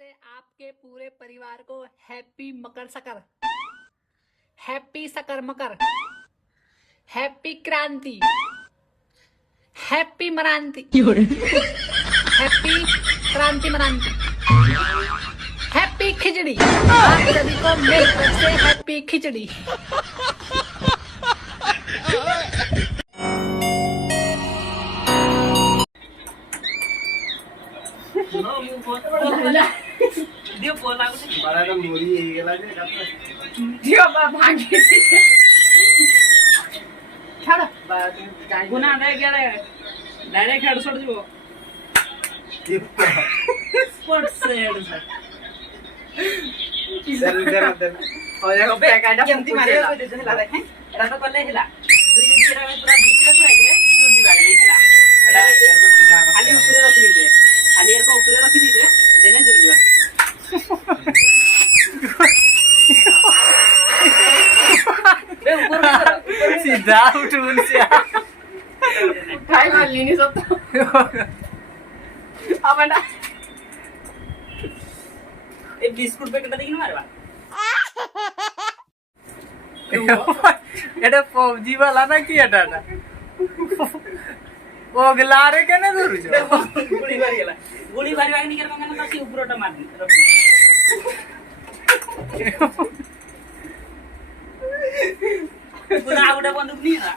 से आपके पूरे परिवार को हैप्पी मकर सकर, हैप्पी सकर मकर, हैप्पी क्रांति, हैप्पी मरांति, हैप्पी क्रांति मरांति, हैप्पी खिचड़ी। आप सभी को मेरी तरफ से हैप्पी खिचड़ी। दियो बोला कुछ बड़ा का मोरी ये गेला जे काट दियो भागी छाड़ गुना दे गेले डायरेक्ट हेड छोड़ दियो स्पोर्ट्स हेड से और देखो पैकेट केमती मारे को दे हला देखे एटा तो करले हला तू ये जेरा में पूरा बीच में रख दे दूर दिबा नहीं हला एटा खाली ऊपर रखी दे खाली एर को ऊपर रखी दे देने जुड़ जा सीधा उठून से उठाई मार लेनी सब अब ना ए बिस्कुट पैकेट देखिन मारबा এটা পবজি वाला না কি এটা না ওগলা রে কেন ধরুছ গুলি মারি গেলা গুলি মারি বাগনি কেন কেন তাসি উপরটা মারনি গুনা আগুটা বন্দুক নিয়ে না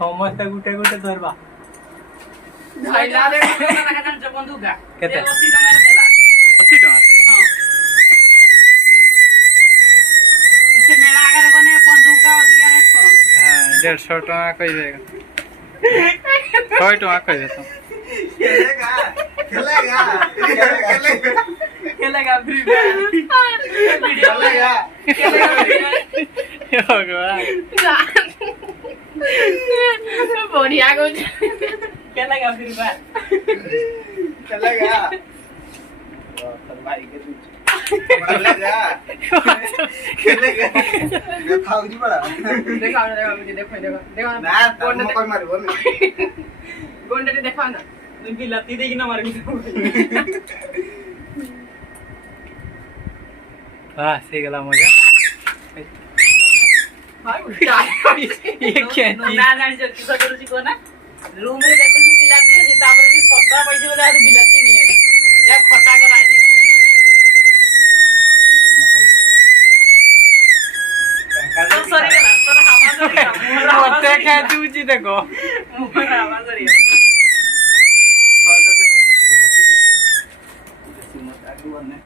সমস্ত গুটে গুটে ধরবা ধইলা রে টাকা জানছ বন্দুক গা কেতে 80 টাকা দেলা 80 টাকা हां ऐसे मेरा अगर कोने बंदूक का अधिकार रेट को हां 150 টাকা কই দেगा 100 টাকা কই দেতো खेलेगा खेलेगा फ्री फायर वीडियो खेलेगा भगवान बढ़िया कुछ खेलेगा फ्री फायर चलेगा भाई के तू चलेगा खेलेगा ये खाऊजी बड़ा देखो मुझे देखो ना तब कोई मारे बोल गोंडे देखो ना इनकी लत्ती देखी ना मार हां से गला मजा भाई क्या ये क्या ना जानी जो किसा करूची को ना रूम रे देखुची बिलाती है तापर भी सस्ता पैसे वाला और बिलाती नहीं है जब खटा करा दे तो सॉरी गला तो हवा सॉरी होते क्या तुझी देखो मुंह हवा सॉरी फोटो दे मत आगे बनने